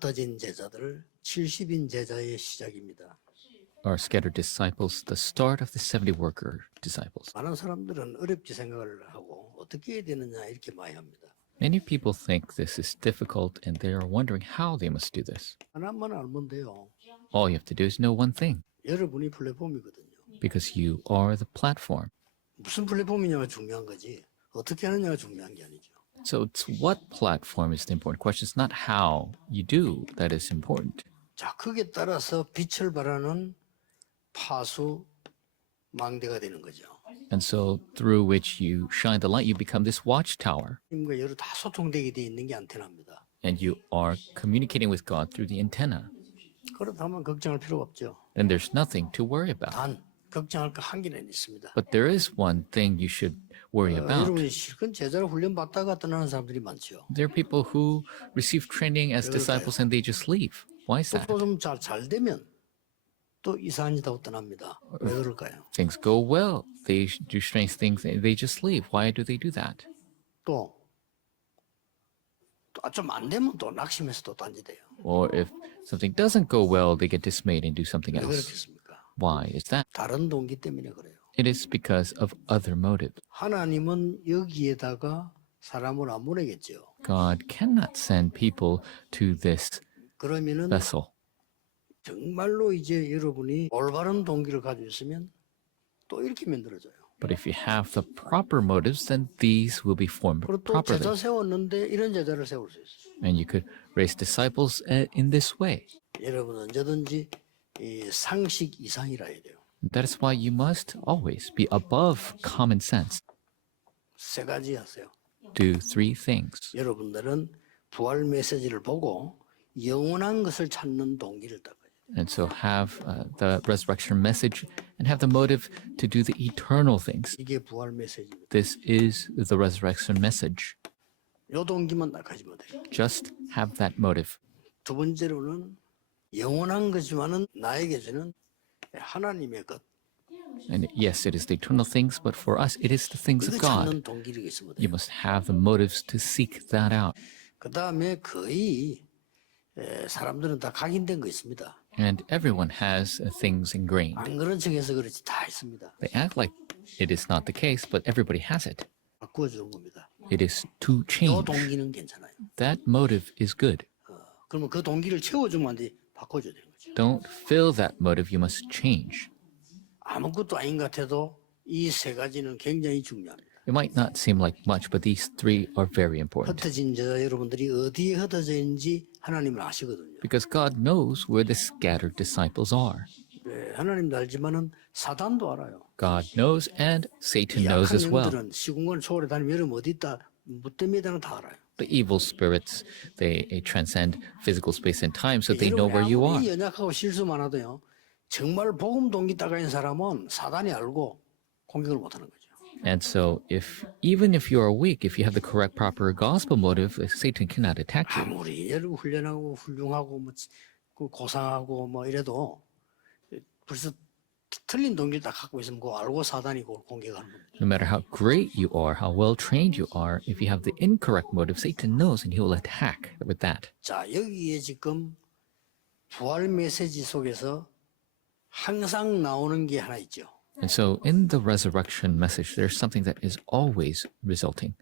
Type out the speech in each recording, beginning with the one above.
흩어진 제자들 70인 제자의 시작입니다. Are scattered disciples the start of the 70 worker disciples? 많은 사람들은 어렵게 생각을 하고 어떻게 해야 되느냐 이렇게 많이 합니다. Many people think this is difficult and they are wondering how they must do this. 하나만 알면 돼요. All you have to do is know one thing, 여러분이 플랫폼이거든요. because you are the platform. 무슨 플랫폼이냐가 중요한 거지 어떻게 하느냐가 중요한 게 아니죠. So it's what platform is the important question. It's not how you do that is important. 자, 그게 따라서 빛을 발하는 파수 망대가 되는 거죠. And so through which you shine the light, you become this watchtower. 하나님과 여러 다 소통되게 돼 있는 게 안테나입니다. And you are communicating with God through the antenna. 그렇다면 걱정할 필요가 없죠. Then there's nothing to worry about. 단 걱정할 거 한 개는 있습니다. But there is one thing you should worry about. 여러분이 실컷 제자를 훈련 받다가 떠나는 사람들이 많죠. There are people who receive training as disciples and they just leave. Why is that? 또 좀 잘 되면 또 이상한 짓 하고 떠납니다. 왜 그럴까요? Things go well. They do strange things and they just leave. Why do they do that? 또 좀 안 되면 또 낙심해서 또 딴짓해요. Or if something doesn't go well, they get dismayed and do something 왜 else. 그렇겠습니까? Why is that? 다른 동기 때문에 그래요. It is because of other motives. 하나님은 여기에다가 사람을 안 보내겠죠. God cannot send people to this 그러면은 vessel. 정말로 이제 여러분이 올바른 동기를 가지고 있으면 또 이렇게 만들어져요. But if you have the proper motives, then these will be formed 그리고 또 properly. 제자 세웠는데 이런 제자를 세울 수 있어요. And you could raise disciples in this way. 여러분 언제든지 이 상식 이상이라 해야 돼요. That is why you must always be above common sense. 세 가지 하세요. Do three things. 여러분들은 부활 메시지를 보고 영원한 것을 찾는 동기를 따가요. And so have the resurrection message and have the motive to do the eternal things. 이게 부활 메시지입니다. This is the resurrection message. 요 동기만 딱 가지면 돼요. Just have that motive. 두 번째로는 영원한 거지만은 나에게 주는 하나님의 것. And yes, it is the eternal things, but for us, it is the things 그거 of God. 찾는 동기를 있으면 You 돼요. must have the motives to seek that out. 그 다음에 거의 사람들은 다 각인된 거 있습니다. And everyone has things ingrained. 안 그런 척해서 그렇지 다 있습니다. They act like it is not the case, but everybody has it. 바꿔주는 겁니다. It is to 요 change. 동기는 괜찮아요. That motive is good. 그러면 그 동기를 채워주면 안 돼. 바꿔줘야 되는 거죠. Don't fill that motive, you must change. 아무것도 아닌 것 같아도 이 세 가지는 굉장히 중요합니다. It might not seem like much, but these three are very important. 흩어진 자 여러분들이 어디에 흩어져 있는지 하나님은 아시거든요. Because God knows where the scattered disciples are. 하나님도 알지만은 사단도 알아요. God knows and Satan knows 약한 as well. 영들은 시공간을 초월해 다니면 여러분 어디 있다, 뭐 때문에다는 다 알아요. The evil spirits, they transcend physical space and time, so they know where you 아무리 are. 연약하고 실수 많아도요. 정말 복음 동기 따가인 사람은 사단이 알고 공격을 못하는 거죠. And so even if you are weak, if you have the correct, proper gospel motive, Satan cannot attack you. 아무리 여러분 훈련하고 훌륭하고 뭐 고상하고 뭐 이래도 벌써 틀린 동기를 딱 갖고 있으면 그거 알고 사단이 그걸 공격하는 겁니다. No matter how great you are, how well trained you are, if you have the incorrect motive, Satan knows and he will attack with that. 자, 여기에 지금 부활 메시지 속에서 항상 나오는 게 하나 있죠. And so in the resurrection message, there's something that is always resulting.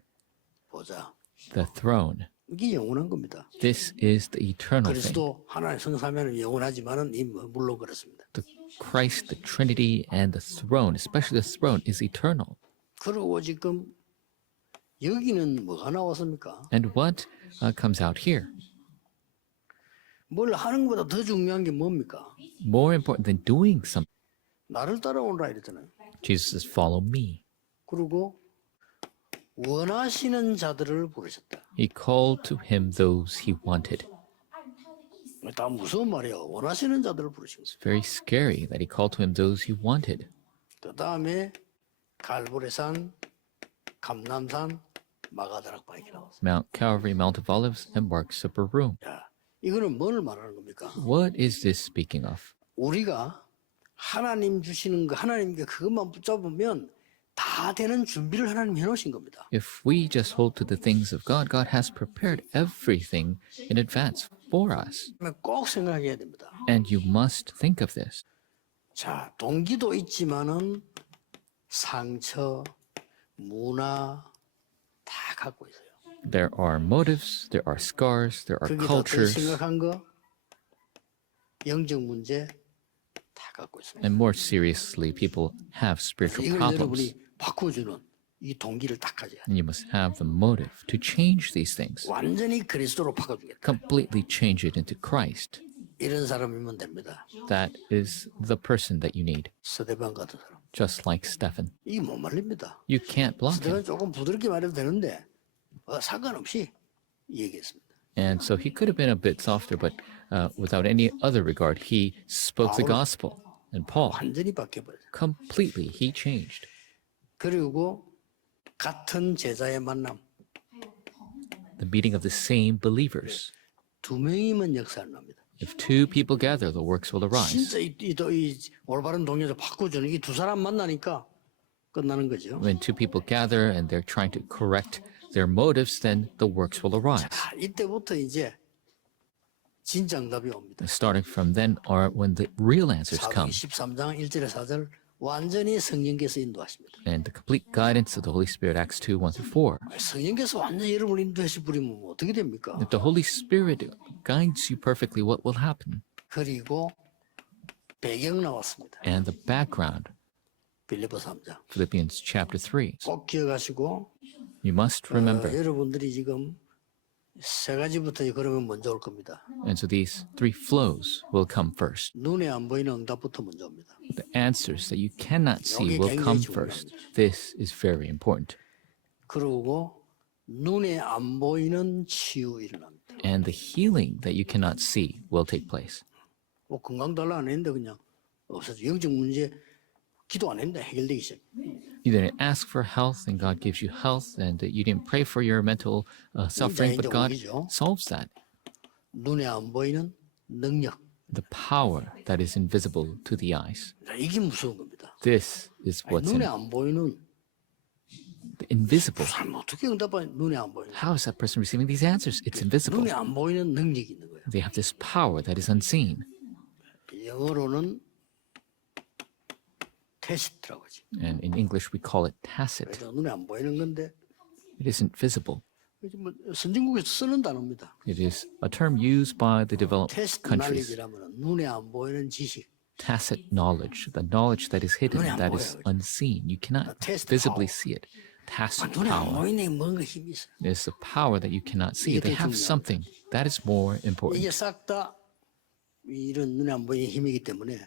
보자. The throne. 이게 영원한 겁니다. This is the eternal thing. 그리스도 하나님 성삼위는 영원하지만은 물론 그렇습니다. The Christ, the Trinity, and the throne, especially the throne, is eternal. 그리고 지금 여기는 뭐가 나왔습니까? And what comes out here? 뭘 하는 것보다 더 중요한 게 뭡니까? More important than doing something, 나를 따라오라 이랬잖아요. Jesus says, follow me. 그리고 원하시는 자들을 부르셨다. He called to him those he wanted. 다 무서운 말이에요. 원하시는 자들을 부르신 거예요. It's very scary that he called to him those he wanted. 그 다음에 갈보리산, 감남산, 마가다락방 이렇게 나왔어요. Mount Calvary, Mount of Olives, and Mark's upper room. 자, 이거는 뭘 말하는 겁니까? What is this speaking of? 우리가 하나님 주시는 거, 하나님께 그것만 붙잡으면 다 다 되는 준비를 하나님 해놓으신 겁니다. If we just hold to the things of God, God has prepared everything in advance for us. 꼭 생각해야 됩니다. And you must think of this. 자, 동기도 있지만은 상처, 문화 다 갖고 있어요. There are motives, there are scars, there are 그게 더 cultures, 심각한 거 영적 문제 다 갖고 있습니다. and more seriously, people have spiritual 이걸 problems. 여러분이 바꿔주는 이 동기를 딱 가져야 돼요. And you must have the motive to change these things, 완전히 그리스도로 바꿔주겠다. completely change it into Christ. 이런 사람이면 됩니다. That is the person that you need, 스데반 같은 사람. just like Stephen. 이게 못 말립니다. You can't block him. 스데반 조금 부드럽게 말해도 되는데 상관없이 얘기했습니다. And so he could have been a bit softer, but without any other regard, he spoke the gospel. And Paul, 완전히 바뀌어버렸어요. completely, he changed. 그리고 같은 제자의 만남. The meeting of the same believers. 두 명이면 역사 안 납니다. If two people gather, the works will arise. 진짜 이 올바른 동료를 바꿔주는 이 두 사람 만나니까 끝나는 거죠. When two people gather and they're trying to correct their motives, then the works will arise. 자, 이때부터 이제 진짜 응답이 옵니다. Starting from then are when the real answers come. 사도기 13장 1절에 4절 완전히 성령께서 인도하십니다. And the complete guidance of the Holy Spirit, Acts 2, 1 through 4. 성령께서 완전히 여러분을 인도하시 버리면 뭐 어떻게 됩니까? If the Holy Spirit guides you perfectly, what will happen? 그리고 배경 나왔습니다. And the background, 빌립보 3장. Philippians chapter 3. 꼭 기억하시고 You must remember. 여러분들이 지금 세 가지부터 그러면 먼저 올 겁니다. And so these three flows will come first. 눈에 안 보이는 응답부터 먼저 옵니다. The answers that you cannot see will come first. This is very important. 그리고 눈에 안 보이는 치유 일어납니다. And the healing that you cannot see will take place. 뭐 건강 달라 안 했는데 그냥 없어져. 영적 문제 기도 안 했는데 해결되기 시작. You didn't ask for health and God gives you health, and you didn't pray for your mental suffering, but God solves that. 눈에 안 보이는 능력. The power that is invisible to the eyes. 이게 무서운 겁니다. This is what's 눈에 안 보이는 invisible. 사람 어떻게 응답하 눈에 안 보이는? How is that person receiving these answers? It's invisible. 눈에 안 보이는 능력이 있는 거예요. They have this power that is unseen. 영어로는 테스트라고 하지. And in English, we call it tacit. 그래서 눈에 안 보이는 건데 It isn't visible. 뭐 선진국에서 쓰는 단어입니다. It is a term used by the developed 테스트 countries. 날리기라면 눈에 안 보이는 지식. Tacit knowledge, the knowledge that is hidden, 눈에 안 that is 보여요. unseen. You cannot test visibly power. see it. Tacit 눈에 안 power 보이는 뭔가 힘이 있어. is the power that you cannot see. 이게 They 더 have 중요합니다. something that is more important. 이게 싹 다 이런 눈에 안 보이는 힘이기 때문에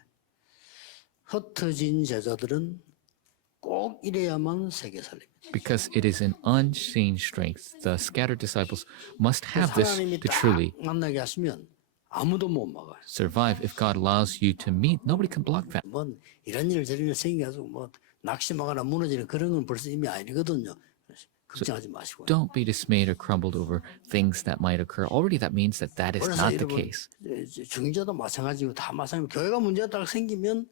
흩어진 제자들은 꼭 이래야만 세계 살립니다. Because it is an unseen strength. The scattered disciples must have this 하나님이 to 딱 truly 만나게 하시면 아무도 못 막아요. survive. If God allows you to meet, nobody can block that. 뭐 이런 일 저런 일 생겨가지고 뭐 낙심하거나 무너지는 그런 건 벌써 이미 아니거든요. 걱정하지 마시고요. Don't be dismayed or crumbled over things that might occur. Already that means that that is 그래서 not the 여러분 case. 중자도 마찬가지고 다 마찬가지고 교회가 문제가 딱 생기면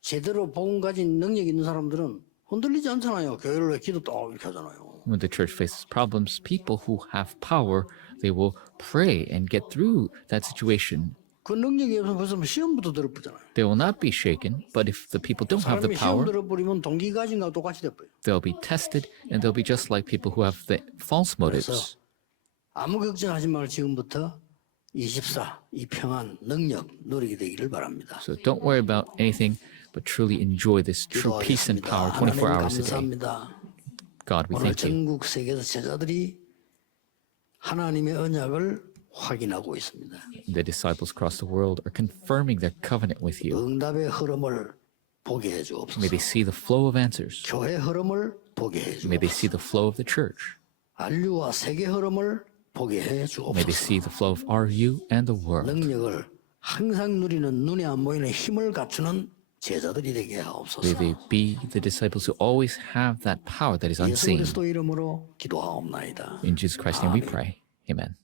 제대로 복음 가진 능력 있는 사람들은 흔들리지 않잖아요. 교회를 기도 또 이렇게 하잖아요. When the church faces problems, people who have power, they will pray and get through that situation. 그 능력이 없으면 벌써 시험부터 들어보잖아요. They will not be shaken, but if the people don't have the 사람이 시험 power, 들어버리면 동기 가진 거하고 똑같이 돼버려요. they'll be tested and they'll be just like people who have the false motives. 아무 걱정하지 말고 지금부터 24, 이 평안, 능력 누리게 되기를 바랍니다. So don't worry about anything, but truly enjoy this true peace and power 24 하나님 hours a day. 감사합니다. God, we 오늘 thank you. 전국 세계에서 제자들이 하나님의 언약을 확인하고 있습니다. The disciples across the world are confirming their covenant with you. 응답의 흐름을 보게 May 해주옵소서. they see the flow of answers. 교회 흐름을 보게 May they 해주옵소서. see the flow of the church. 안류와 세계 흐름을 보게 May they 해주옵소서. see the flow of RU and the world. 능력을 항상 누리는 눈에 안 보이는 힘을 갖추는 제자들이 되게 May 하옵소서. they be the disciples who always have that power that is 예수 unseen. 그리스도 이름으로 기도하옵나이다. In Jesus Christ's name we pray. Amen.